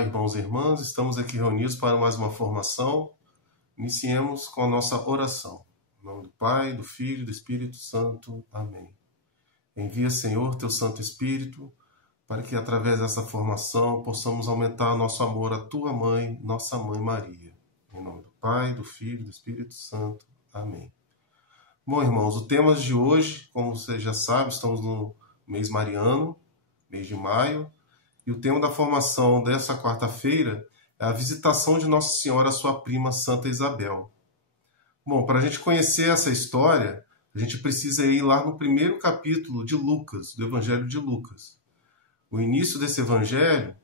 Olá, irmãos e irmãs, estamos aqui reunidos para mais uma formação. Iniciemos com a nossa oração. Em nome do Pai, do Filho e do Espírito Santo. Amém. Envia, Senhor, teu Santo Espírito, para que através dessa formação possamos aumentar nosso amor à tua mãe, nossa mãe Maria. Em nome do Pai, do Filho e do Espírito Santo. Amém. Bom, irmãos, o tema de hoje, como você já sabe, estamos no mês mariano, mês de maio, e o tema da formação dessa quarta-feira é a visitação de Nossa Senhora à sua prima Santa Isabel. Bom, para a gente conhecer essa história, a gente precisa ir lá no primeiro capítulo de Lucas, do Evangelho de Lucas. O início desse evangelho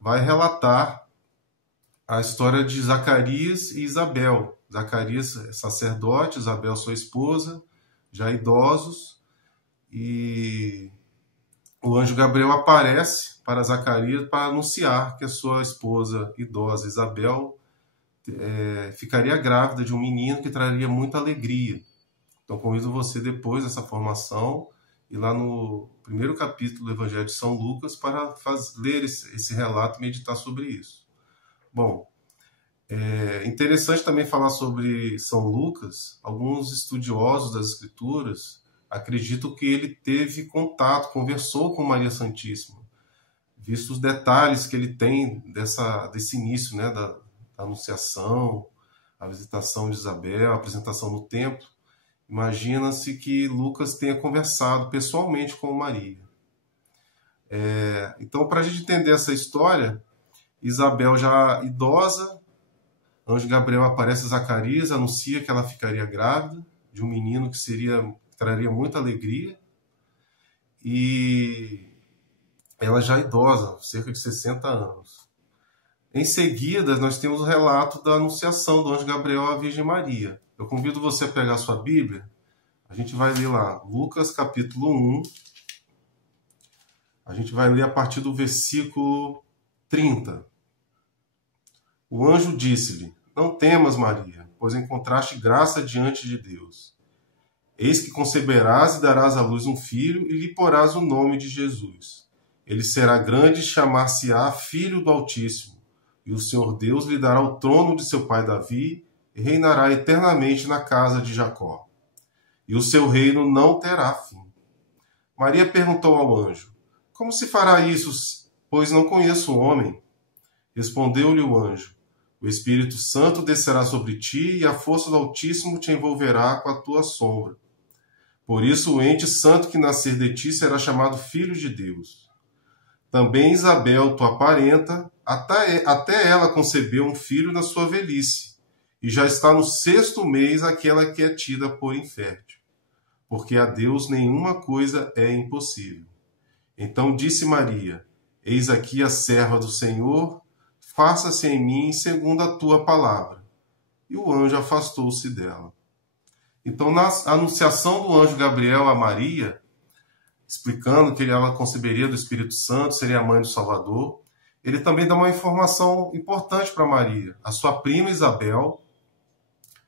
vai relatar a história de Zacarias e Isabel. Zacarias é sacerdote, Isabel sua esposa, já idosos, e o anjo Gabriel aparece para Zacarias para anunciar que a sua esposa idosa Isabel ficaria grávida de um menino que traria muita alegria. Então convido você depois dessa formação ir lá no primeiro capítulo do Evangelho de São Lucas para ler esse relato e meditar sobre isso. Bom, é interessante também falar sobre São Lucas. Alguns estudiosos das Escrituras acreditam que ele teve contato, conversou com Maria Santíssima, visto os detalhes que ele tem desse início, né, da anunciação, a visitação de Isabel, a apresentação no templo. Imagina-se que Lucas tenha conversado pessoalmente com Maria. Então, para a gente entender essa história, Isabel já idosa, anjo Gabriel aparece a Zacarias, anuncia que ela ficaria grávida de um menino que traria muita alegria, e ela já idosa, cerca de 60 anos. Em seguida, nós temos o relato da anunciação do anjo Gabriel à Virgem Maria. Eu convido você a pegar a sua Bíblia, a gente vai ler lá, Lucas capítulo 1, a gente vai ler a partir do versículo 30. O anjo disse-lhe: Não temas, Maria, pois encontraste graça diante de Deus. Eis que conceberás e darás à luz um filho, e lhe porás o nome de Jesus. Ele será grande e chamar-se-á Filho do Altíssimo, e o Senhor Deus lhe dará o trono de seu pai Davi, e reinará eternamente na casa de Jacó. E o seu reino não terá fim. Maria perguntou ao anjo: Como se fará isso, pois não conheço o homem? Respondeu-lhe o anjo: O Espírito Santo descerá sobre ti, e a força do Altíssimo te envolverá com a tua sombra. Por isso o ente santo que nascer de ti será chamado Filho de Deus. Também Isabel, tua parenta, até ela concebeu um filho na sua velhice, e já está no 6º mês aquela que é tida por infértil, porque a Deus nenhuma coisa é impossível. Então disse Maria: Eis aqui a serva do Senhor, faça-se em mim segundo a tua palavra. E o anjo afastou-se dela. Então, na anunciação do anjo Gabriel a Maria, explicando que ela conceberia do Espírito Santo, seria a mãe do Salvador, ele também dá uma informação importante para Maria. A sua prima Isabel,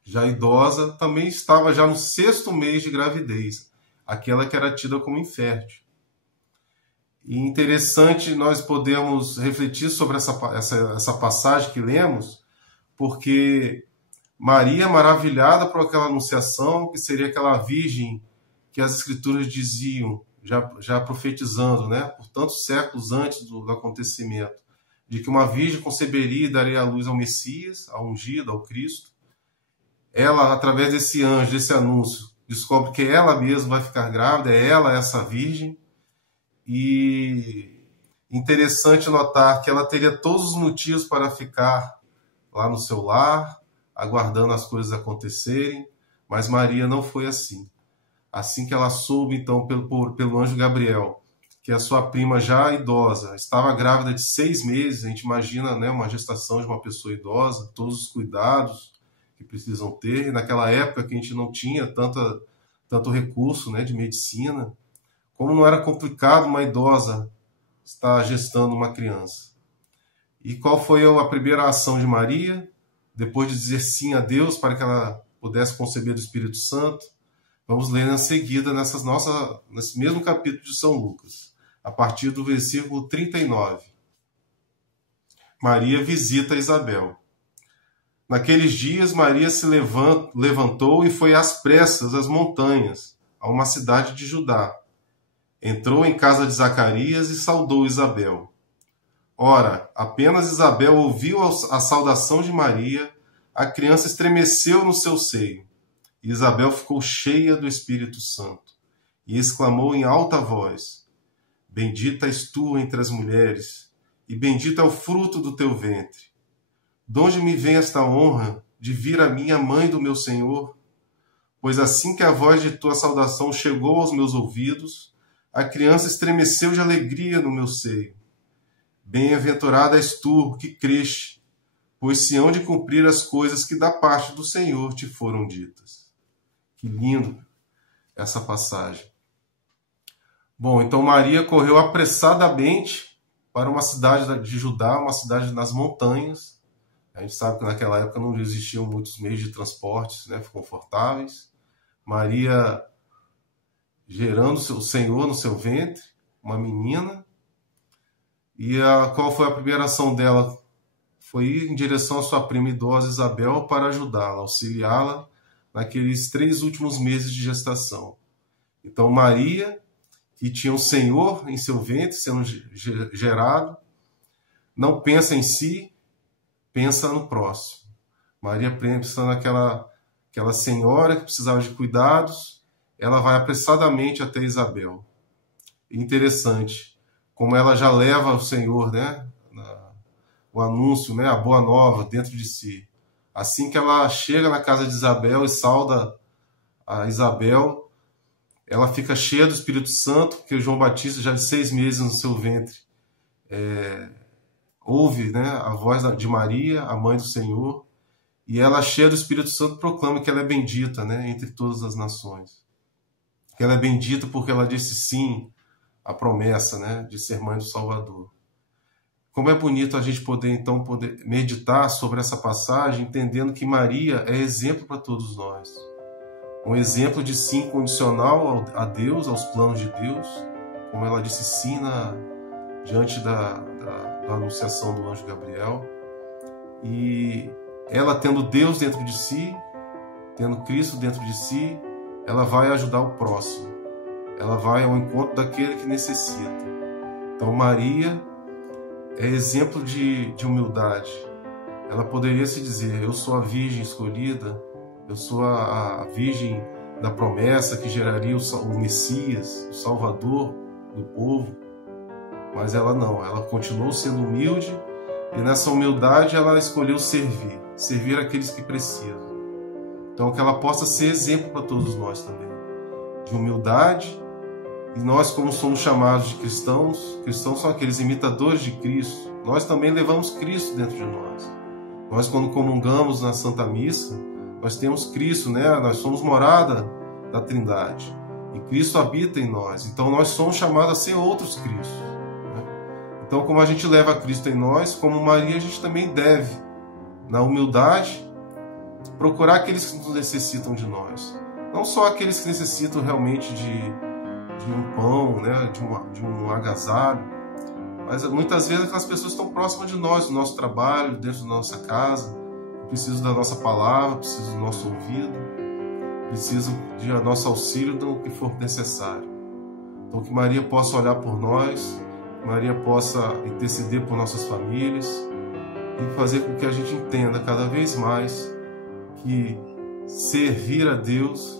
já idosa, também estava já no 6º mês de gravidez, aquela que era tida como infértil. E interessante nós podemos refletir sobre essa passagem que lemos, porque Maria, maravilhada por aquela anunciação, que seria aquela virgem que as Escrituras diziam, já profetizando, né, por tantos séculos antes do acontecimento, de que uma virgem conceberia e daria à luz ao Messias, ao ungido, ao Cristo. Ela, através desse anjo, desse anúncio, descobre que ela mesma vai ficar grávida, é ela essa virgem. E interessante notar que ela teria todos os motivos para ficar lá no seu lar, aguardando as coisas acontecerem, mas Maria não foi assim. Assim que ela soube, então, pelo anjo Gabriel, que a sua prima já idosa estava grávida de 6 meses, a gente imagina, né, uma gestação de uma pessoa idosa, todos os cuidados que precisam ter, e naquela época que a gente não tinha tanto recurso, né, de medicina, como não era complicado uma idosa estar gestando uma criança. E qual foi a primeira ação de Maria? Depois de dizer sim a Deus para que ela pudesse conceber do Espírito Santo, vamos ler em seguida nesse mesmo capítulo de São Lucas, a partir do versículo 39. Maria visita Isabel. Naqueles dias, Maria se levantou e foi às pressas às montanhas, a uma cidade de Judá. Entrou em casa de Zacarias e saudou Isabel. Ora, apenas Isabel ouviu a saudação de Maria, a criança estremeceu no seu seio. E Isabel ficou cheia do Espírito Santo e exclamou em alta voz: Bendita és tu entre as mulheres, e bendito é o fruto do teu ventre. De onde me vem esta honra de vir a mim a mãe do meu Senhor? Pois assim que a voz de tua saudação chegou aos meus ouvidos, a criança estremeceu de alegria no meu seio. Bem-aventurada és tu que creste, pois se hão de cumprir as coisas que da parte do Senhor te foram ditas. Que lindo essa passagem. Bom, então Maria correu apressadamente para uma cidade de Judá, uma cidade nas montanhas. A gente sabe que naquela época não existiam muitos meios de transportes, né, confortáveis. Maria gerando o Senhor no seu ventre, uma menina. E qual foi a primeira ação dela? Foi ir em direção à sua prima idosa Isabel para ajudá-la, auxiliá-la naqueles 3 últimos meses de gestação. Então Maria, que tinha o Senhor em seu ventre sendo gerado, não pensa em si, pensa no próximo. Maria pensa naquela senhora que precisava de cuidados, ela vai apressadamente até Isabel. Interessante, como ela já leva o Senhor, né, o anúncio, né, a boa nova dentro de si. Assim que ela chega na casa de Isabel e sauda a Isabel, ela fica cheia do Espírito Santo, porque João Batista, já de 6 meses no seu ventre, ouve, né, a voz de Maria, a mãe do Senhor, e ela, cheia do Espírito Santo, proclama que ela é bendita, né, entre todas as nações. Que ela é bendita porque ela disse sim à promessa, né, de ser mãe do Salvador. Como é bonito a gente poder meditar sobre essa passagem, entendendo que Maria é exemplo para todos nós. Um exemplo de sim incondicional a Deus, aos planos de Deus, como ela disse sim diante da anunciação do anjo Gabriel. E ela, tendo Deus dentro de si, tendo Cristo dentro de si, ela vai ajudar o próximo. Ela vai ao encontro daquele que necessita. Então Maria é exemplo de humildade. Ela poderia se dizer: eu sou a virgem escolhida, eu sou a virgem da promessa que geraria o Messias, o Salvador do povo. Mas ela não, ela continuou sendo humilde, e nessa humildade ela escolheu servir aqueles que precisam. Então que ela possa ser exemplo para todos nós também, de humildade. E nós, como somos chamados de cristãos são aqueles imitadores de Cristo. Nós também levamos Cristo dentro de nós. Nós, quando comungamos na Santa Missa, nós temos Cristo, né? Nós somos morada da Trindade. E Cristo habita em nós. Então nós somos chamados a ser outros Cristos, né? Então, como a gente leva Cristo em nós, como Maria, a gente também deve, na humildade, procurar aqueles que necessitam de nós. Não só aqueles que necessitam realmente de um pão, né, de um agasalho, mas muitas vezes aquelas pessoas estão próximas de nós, do nosso trabalho, dentro da nossa casa, precisam da nossa palavra, precisam do nosso ouvido, precisam do nosso auxílio no que for necessário. Então que Maria possa olhar por nós, que Maria possa interceder por nossas famílias e fazer com que a gente entenda cada vez mais que servir a Deus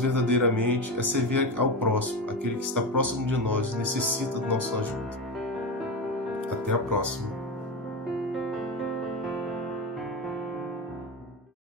verdadeiramente é servir ao próximo, aquele que está próximo de nós e necessita da nossa ajuda. Até a próxima.